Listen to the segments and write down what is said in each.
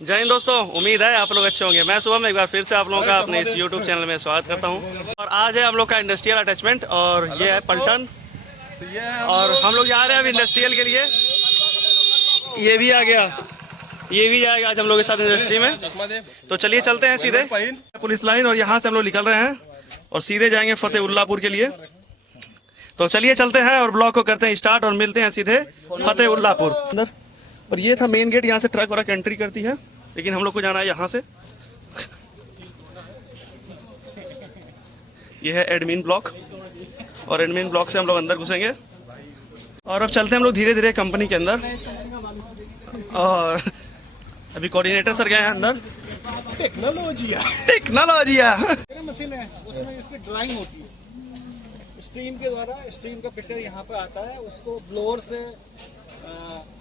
जय हिंद दोस्तों, उम्मीद है आप लोग अच्छे होंगे। मैं सुबह में एक बार फिर से आप लोगों का अपने इस YouTube चैनल में स्वागत करता हूं। और आज है हम लोग का इंडस्ट्रियल अटैचमेंट और ये है पलटन। और हम लोग जा रहे हैं अब इंडस्ट्रियल के लिए। ये भी आ गया, ये भी जाएगा आज हम लोग के साथ इंडस्ट्री में। तो चलिए चलते हैं सीधे पुलिस लाइन और यहाँ से हम लोग निकल रहे हैं और सीधे जाएंगे फतेहुल्लापुर के लिए। तो चलिए चलते हैं और ब्लॉग को करते हैं स्टार्ट और मिलते हैं सीधे फतेहुल्लापुर अंदर। और ये था मेन गेट, यहाँ से ट्रक वरक एंट्री करती है, लेकिन हम लोग को जाना है यहाँ से। ये है एडमिन ब्लॉक और एडमिन ब्लॉक से हम लोग अंदर घुसेंगे और अब चलते हैं हम लोग धीरे धीरे कंपनी के अंदर। और अभी कोऑर्डिनेटर सर गए हैं अंदर। टेक्नोलॉजिया मशीन है, उसमें इसकी ड्राइंग होती है स्ट्रीम के द्वारा। स्ट्रीम का प्रेशर यहाँ पे आता है, उसको ब्लोअर से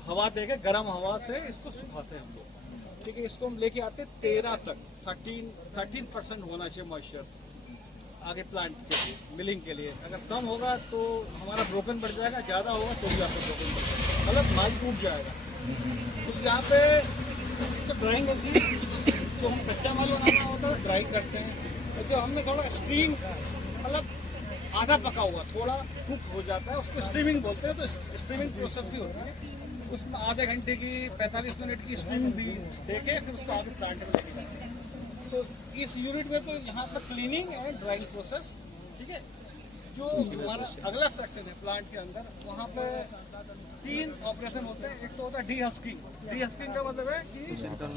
हवा देके गर्म हवा से इसको सुखाते हैं हम लोग। ठीक है, इसको हम लेके आते हैं 13 तक 13% होना चाहिए मॉइस्चर आगे प्लांट के लिए, मिलिंग के लिए। अगर कम होगा तो हमारा ब्रोकन बढ़ जाएगा, ज़्यादा होगा तो भी आपका ब्रोकन बढ़ जाएगा, मतलब माल टूट जाएगा। तो यहाँ पे तो ड्राइंग होती है, जो हम कच्चा माल बनाना होता है ड्राइंग करते हैं। तो जो हमने थोड़ा स्ट्रीम मतलब आधा पका हुआ थोड़ा कुक हो जाता है, उसको स्टीमिंग बोलते हैं। तो स्टीमिंग प्रोसेस भी होता है, उसमें आधे घंटे की 45 मिनट की स्टीमिंग दी देके फिर उसको आगे प्लांट में लेके जाते हैं। तो इस यूनिट में तो यहाँ पर क्लीनिंग एंड ड्राइंग प्रोसेस। ठीक है, जो हमारा अगला सेक्शन है प्लांट के अंदर, वहाँ पे 3 ऑपरेशन होते हैं। एक तो होता है डी हस्किंग। डी हस्किंग का मतलब है कि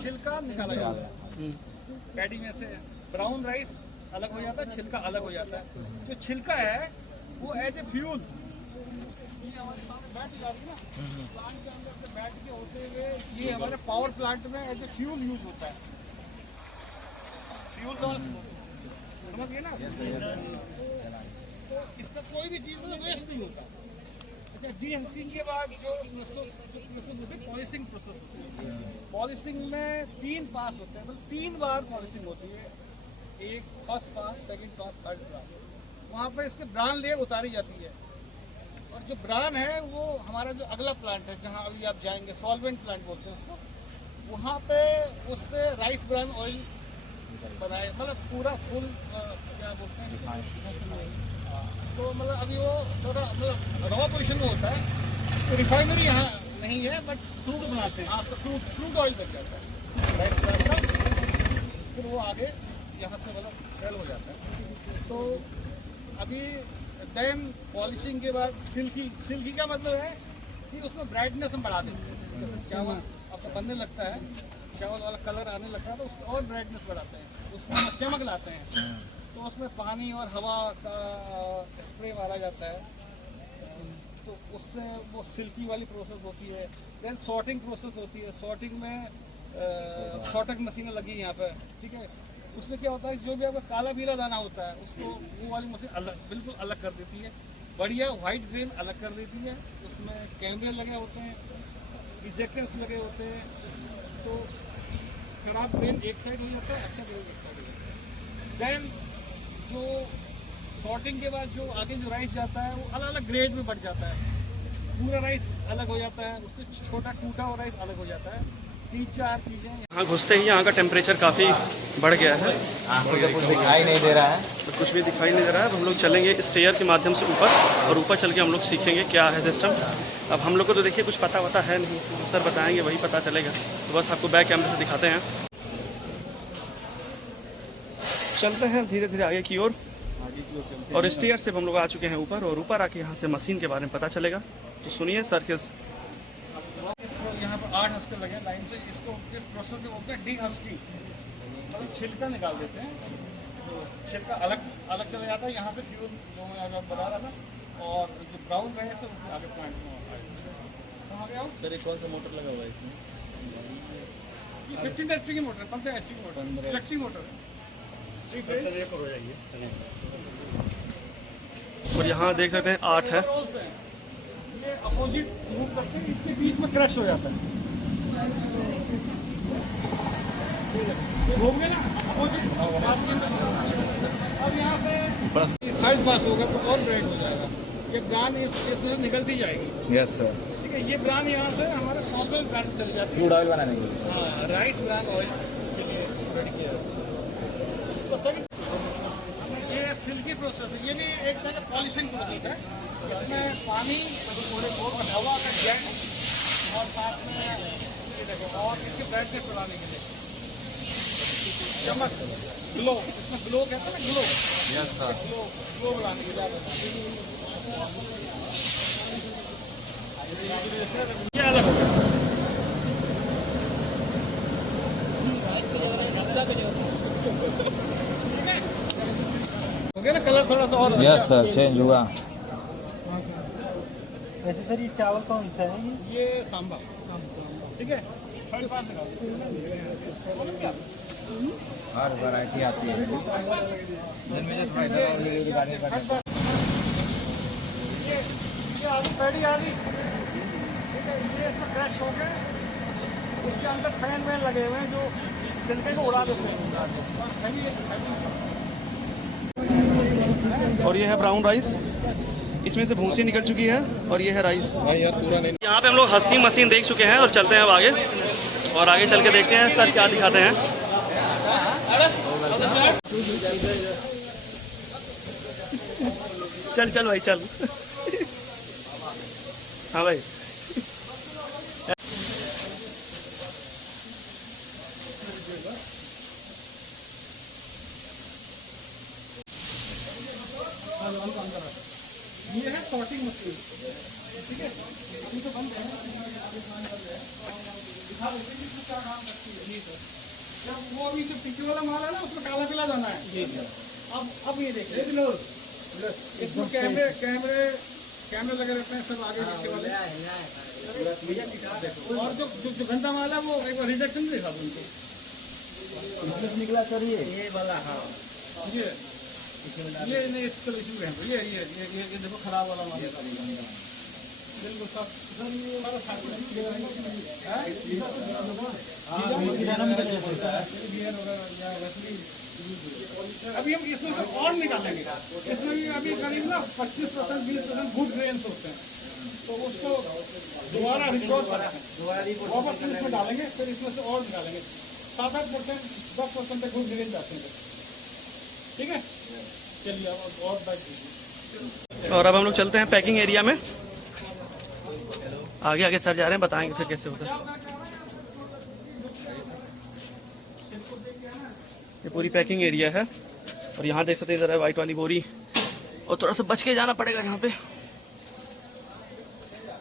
छिलका निकाला जाता है पैडी में से। ब्राउन राइस अलग हो जाता है, छिलका अलग हो जाता है। जो छिलका है वो एज ए फ्यूल, ये हमारे सामने बैठ जाती है ना प्लांट के अंदर से बैठ के होते हुए, ये हमारे पावर प्लांट में एज ए फ्यूल यूज होता है। फ्यूल तो समझिए ना। तो इसका कोई भी चीज़ में वेस्ट नहीं होता। अच्छा, डी हस्किंग के बाद जो प्रोसेस होती है पॉलिशिंग प्रोसेस होती है। पॉलिशिंग में 3 पास होते हैं, मतलब 3 बार पॉलिशिंग होती है। एक फर्स्ट पास, सेकंड पास, थर्ड पास। वहाँ पे इसके ब्रान लेयर उतारी जाती है। और जो ब्रान है वो हमारा जो अगला प्लांट है जहाँ अभी आप जाएंगे, सॉल्वेंट प्लांट बोलते हैं उसको, वहाँ पे उससे राइस ब्रान ऑयल बनाए, मतलब पूरा फुल क्या बोलते हैं, तो मतलब अभी वो थोड़ा मतलब रॉ पोजिशन में होता है। तो रिफाइनरी यहाँ नहीं है, बट क्रूड बनाते हैं। आपका क्रूड ऑयल बन जाता है राइस ब्रान का, फिर वो आगे यहाँ से मतलब सेल हो जाता है। तो अभी देन पॉलिशिंग के बाद सिल्की का मतलब है कि उसमें ब्राइटनेस हम बढ़ा देते हैं। जैसे चावल आपका बनने लगता है, चावल वाला कलर आने लगता है, तो उसको और ब्राइटनेस बढ़ाते हैं, उसमें चमक लाते हैं। तो उसमें पानी और हवा का स्प्रे मारा जाता है, तो उससे वो सिल्की वाली प्रोसेस होती है। देन सॉर्टिंग प्रोसेस होती है। सॉर्टिंग में सॉर्टिंग मशीनें लगी यहाँ पर। ठीक है, उसमें क्या होता है, जो भी आपका काला पीला दाना होता है उसको वो वाली मशीन अलग, बिल्कुल अलग कर देती है। बढ़िया वाइट ग्रेन अलग कर देती है। उसमें कैमरे लगे होते हैं, रिजेक्टर्स लगे होते हैं, तो खराब ग्रेन एक साइड हो जाता है, अच्छा ग्रेन एक साइड हो जाता है। देन जो सॉर्टिंग के बाद जो आगे जो राइस जाता है वो अलग अलग ग्रेड में बढ़ जाता है। पूरा राइस अलग हो जाता है, उससे छोटा टूटा हुआ राइस अलग हो जाता है। 3-4 चीज़ें यहाँ घुसते ही यहाँ का टेम्परेचर काफ़ी बढ़ गया है। कुछ दिखाई नहीं दे रहा है, तो कुछ भी दिखाई नहीं दे रहा है। अब हम लोग चलेंगे स्टेयर के माध्यम से ऊपर और ऊपर चल के हम लोग सीखेंगे क्या है सिस्टम। अब हम लोग को तो देखिए कुछ पता है नहीं, सर बताएंगे वही पता चलेगा। तो बस आपको बैक कैमरे से दिखाते हैं। चलते हैं धीरे धीरे आगे की ओर और स्टेयर से हम लोग आ चुके हैं ऊपर और ऊपर आके यहाँ से मशीन के बारे में पता चलेगा। तो सुनिए सर के। यहाँ पर 8 हस्कर लगे लाइन से। इसको इस प्रोसेस में बोलते हैं डी हस्किंग, मतलब छिलका निकाल देते हैं। तो छिलका अलग अलग चला जाता है। यहाँ से फ्यूल जो मैं अभी बता रहा था, और जो ब्राउन रहे से उसके आगे प्लांट में आता है। आगे आओ सर। कौन सा मोटर लगा हुआ है इसमें? ये 15 HP की मोटर है, 15 HP की मोटर, इलेक्ट्रिक मोटर है। और यहाँ देख सकते हैं 8 है। ये अपोजिट मूव करते हैं, इसके बीच में क्रश हो जाता है। घूम गए ना अपोजिट। अब यहाँ से थर्ड पास होगा तो और ब्राइट हो जाएगा। ये ब्रांड इसमें निकलती जाएगी। Yes sir. ठीक है, ये ब्रांड यहाँ से हमारे फीमेल ब्रांड चली जाती है। क्रूड ऑयल बनाने के लिए। हाँ, राइस ब्रांड ऑयल के लिए इसको रेडी किया जाता है। तो सभी ये सिल्की प्रोसेस है, ये भी एक तरह का पॉलिशिंग प्रोसेस है। इसमें पानी और हवा का जेट और साथ में ये देखो और इसके ब्राइटनेस बढ़ाने के लिए चमक, ग्लो, इसमें ग्लो कहते हैं ना, ग्लो। Yes sir. ग्लो बढ़ाने के लिए ये अलग हो गया। हो गया ना कलर थोड़ा सा और। यस सर, चेंज हुआ। वैसे सर ये चावल कौन सा है? ये सांभर, ठीक है। थर्ड पार्ट निकालो। हर वैरायटी आती है। जिनमें से थोड़ा इधर और ले गाड़ी पर। ये आलू पैडी आ गई, ठीक है। ये इसमें क्रश हो गए, इसके अंदर फैन वैन लगे हुए हैं जो छिलके को उड़ा देते हैं। और ये है ब्राउन राइस, इसमें से भूसी निकल चुकी है और ये है राइस। यहाँ पे हम लोग हस्किंग मशीन देख चुके हैं और चलते हैं अब आगे, और आगे चल के देखते हैं सर क्या दिखाते हैं। चल चल भाई चल। हाँ भाई, ये है सॉर्टिंग मशीन, ठीक है। अभी तो बंद है, दिखा देते हैं इसमें क्या काम करती है। जब वो अभी जो पीछे वाला माल है ना, उसमें काला पीला जाना है। अब ये देखिए, इसमें कैमरे लगे रहते हैं सब आगे पीछे वाले। और जो गंदा माल है वो एक बार रिजेक्शन भी दिखा दो उनको। निकला सर ये वाला। हाँ, ये नहीं, इस कलेक्शन में है। ये देखो खराब वाला माल है। बिल्कुल सर, ये हमारा साथ अभी हम इसमें से और निकालेंगे। इसमें भी अभी करीब ना 25% 20% गुड ग्रेन्स होते हैं, तो उसको दोबारा रिकॉर्ड वापस फिर इसमें डालेंगे, फिर इसमें से और निकालेंगे। 7-8% 10% तक गुड ग्रेन जाते हैं, ठीक है। चलिए अब और बैठ दीजिए। और अब हम लोग चलते हैं पैकिंग एरिया में। आगे आगे सर जा रहे हैं, बताएंगे फिर कैसे होता है। ये पूरी पैकिंग एरिया है और यहाँ देख सकते हैं इधर है वाइट वाली बोरी, और थोड़ा सा बच के जाना पड़ेगा यहाँ पे।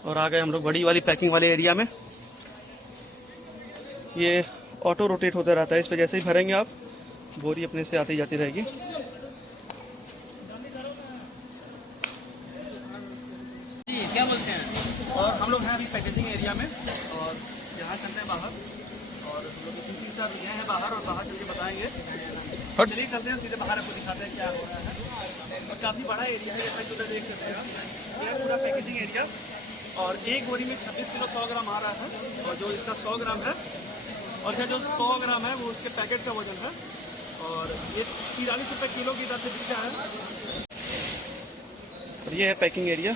और आ गए हम लोग बड़ी वाली पैकिंग वाले एरिया में। ये ऑटो रोटेट होता रहता है, इस पे जैसे ही भरेंगे आप, बोरी अपने से आती जाती रहेगी। क्या बोलते हैं? और हम लोग हैं अभी पैकेजिंग एरिया में, और यहाँ चलते हैं बाहर, और हम लोग 3-4 गए हैं बाहर, और बाहर चल के बताएंगे। चलिए चलते हैं सीधे बाहर, आपको दिखाते हैं क्या हो रहा है। और काफ़ी बड़ा एरिया है, जैसा कि उधर देख सकते हैं आप। ये पूरा पैकेजिंग एरिया, और एक बोरी में 26 किलो 100 ग्राम आ रहा है, और जो इसका 100 ग्राम है, और जो 100 ग्राम है वो उसके पैकेट का वजन है, और ये 43 रुपये किलो की दर से बिकता है। और ये है पैकिंग एरिया।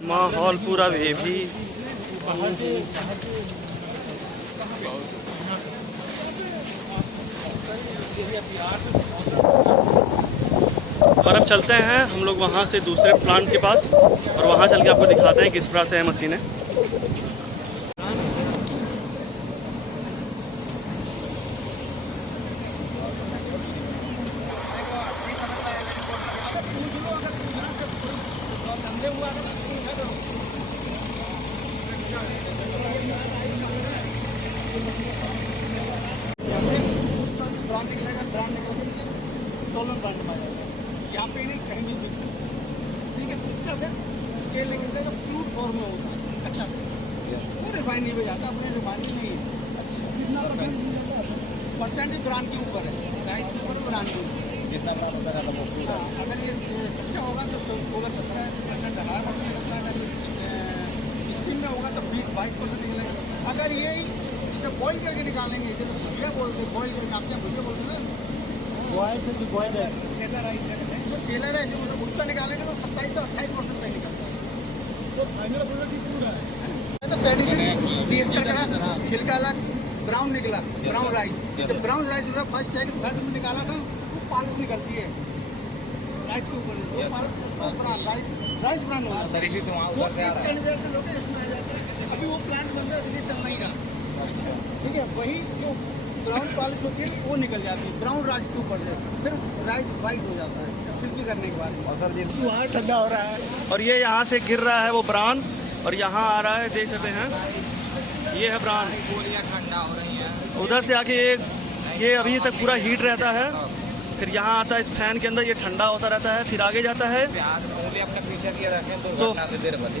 माहौल पूरा वेवी। और अब चलते हैं हम लोग वहाँ से दूसरे प्लांट के पास, और वहाँ चल के आपको दिखाते हैं किस तरह से है मशीनें। यहाँ पे नहीं कहीं भी मिल सकता, ठीक है। इसका फिर तेल निकलता है जो फ्लूड फॉर्म में होता है। अच्छा, वो रिफाइनरी में जाता है, अपने रिफाइनरी में कितना परसेंटेज ब्रांड के ऊपर है। राइस जितना ब्राउन होता रहता है वो पूरा अगर ये कच्चा होगा तो 16-17% 18% निकलता है, अगर स्टीम में होगा तो 20-22% निकलेगा। अगर ये इसे बॉईल करके निकालेंगे, जैसे भुजिया बोलते हैं, बॉईल करके आपके भुजिया बोलते हैं ना, बॉयल से जो बॉयल है सेला राइस तो सेला राइस मतलब उसका निकालेंगे तो 27 से 28% तक निकलता है। तो फाइनल प्रोडक्ट ही पूरा है। तो पैडिंग डीएसका करा, छिलका अलग, ब्राउन निकला, ब्राउन राइस। जब ब्राउन राइस फर्स्ट है कि थर्ड में निकाला था, वो पॉलिश निकलती है राइस के ऊपर, राइस ब्राउन होगा। सर इसी तो वहाँ ऊपर से आ रहा है। से लोग इसमें आ जाते हैं। अभी वो प्लांट बन रहा है, इसलिए चल नहीं रहा, ठीक है। वही जो ब्राउन पॉलिश होती है वो निकल जाती है ब्राउन राइस के ऊपर से, फिर राइस वाइट हो जाता है सिल्की करने के बाद। और सर जी वहाँ ठंडा हो रहा है और ये यहाँ से गिर रहा है वो ब्राउन, और यहाँ आ रहा है, देख सकते हैं ये है ब्राउन। गोलियाँ ठंडा हो रही हैं। उधर से आके ये अभी तक पूरा हीट रहता है, फिर यहाँ आता है इस फैन के अंदर, ये ठंडा होता रहता है, फिर आगे जाता है। प्याज उंगली अपने पीछे किए रखें तो तो- घटना से देर बनी।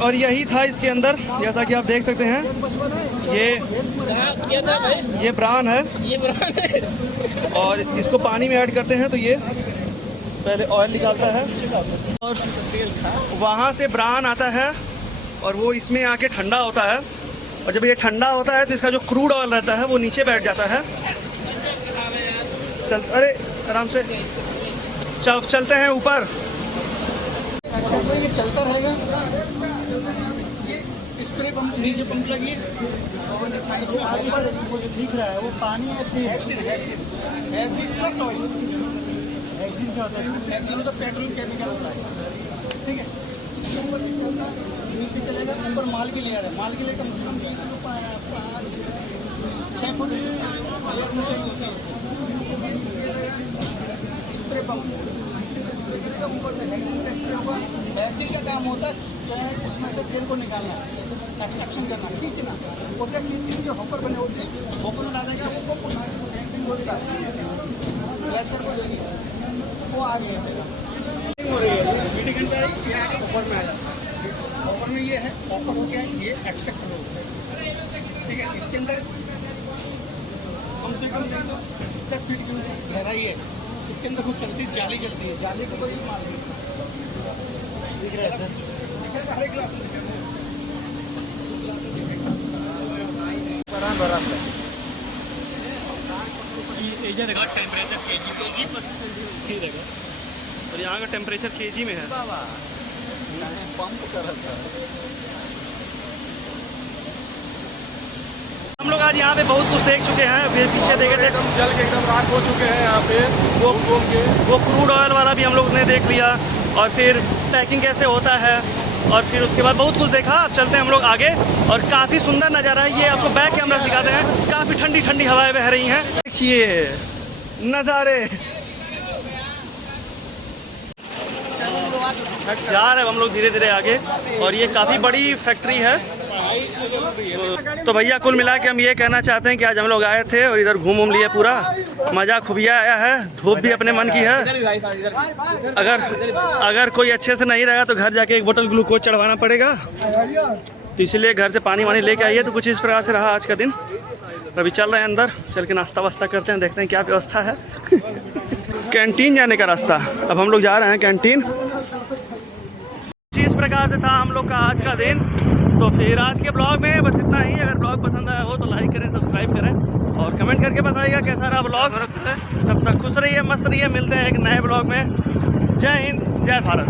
और यही था इसके अंदर, जैसा कि आप देख सकते हैं ये ब्राउन है, और इसको पानी में ऐड करते हैं तो ये पहले ऑयल निकालता है, और वहाँ से ब्राउन आता है और वो इसमें आके ठंडा होता है, और जब ये ठंडा होता है तो इसका जो क्रूड ऑयल रहता है वो नीचे बैठ जाता है। अरे आराम से चलते हैं ऊपर। तो ये चलता रहेगा। ये स्प्रे पंप नीचे पंप लगी है, वो जो दिख रहा है वो पानी है तेल प्लस ऑयल, एक्सिन का होता है। मतलब पेट्रोल केमिकल होता है, ठीक है। ऊपर नीचे चलेगा, ऊपर माल की लेयर है, माल की लेयर कम से कम 6 फुट लेयर ऊंचाई होती है। स्प्रे पंप ऊपर से हेक्सिन का स्प्रे होगा। हेक्सिन का काम होता है उसमें से तेल को निकालना, एक्सट्रैक्शन करना, खींचना। उससे खींच के जो हॉपर बने होते हैं, हॉपर में डालेगा वो फ्लैशर को देगी, वो आ रही है हो रही है मीडियम घंटा ऊपर में आ जाता है। ऊपर में ये है, ऊपर हो गया ये एक्सट्रैक्ट हो, ठीक है। इसके अंदर कम से कम 10 फीट की गहराई है। इसके अंदर कुछ चलती जाली चलती है, जाली को कोई मार दिख रहा है सर, हर एक ग्लास टेम्परेचर केजी और यहाँ का टेम्परेचर केजी में है। पंप कर रहा था। हम लोग आज यहाँ पे बहुत कुछ देख चुके हैं, फिर पीछे देखे थे एकदम जल के एकदम राख हो चुके हैं यहाँ पे। वो क्रूड ऑयल वाला भी हम लोग ने देख लिया, और फिर पैकिंग कैसे होता है, और फिर उसके बाद बहुत कुछ देखा। अब चलते हैं हम लोग आगे, और काफ़ी सुंदर नज़ारा है। ये आपको बैक कैमरा से दिखाते हैं, काफ़ी ठंडी ठंडी हवाएं बह रही हैं, देखिए नज़ारे। जा रहे हैं हम लोग धीरे धीरे आगे, और ये काफ़ी बड़ी फैक्ट्री है। तो भैया कुल मिला के हम ये कहना चाहते हैं कि आज हम लोग आए थे और इधर घूम लिए, पूरा मज़ा खूबिया आया है, धूप भी अपने मन की है। अगर कोई अच्छे से नहीं रहेगा तो घर जाके एक बोतल ग्लूकोज चढ़वाना पड़ेगा, तो इसलिए घर से पानी वानी लेके आइए। तो कुछ इस प्रकार से रहा आज का दिन। अभी चल रहे हैं अंदर, चल के नाश्ता वास्ता करते हैं, देखते हैं क्या व्यवस्था है। कैंटीन जाने का रास्ता, अब हम लोग जा रहे हैं कैंटीन। इस प्रकार से था हम लोग का आज का दिन। तो फिर आज के ब्लॉग में बस इतना ही। अगर ब्लॉग पसंद आया हो तो लाइक करें, सब्सक्राइब करें, और कमेंट करके बताइएगा कैसा रहा ब्लॉग। तब तक खुश रहिए, मस्त रहिए, मिलते हैं एक नए ब्लॉग में। जय हिंद, जय भारत।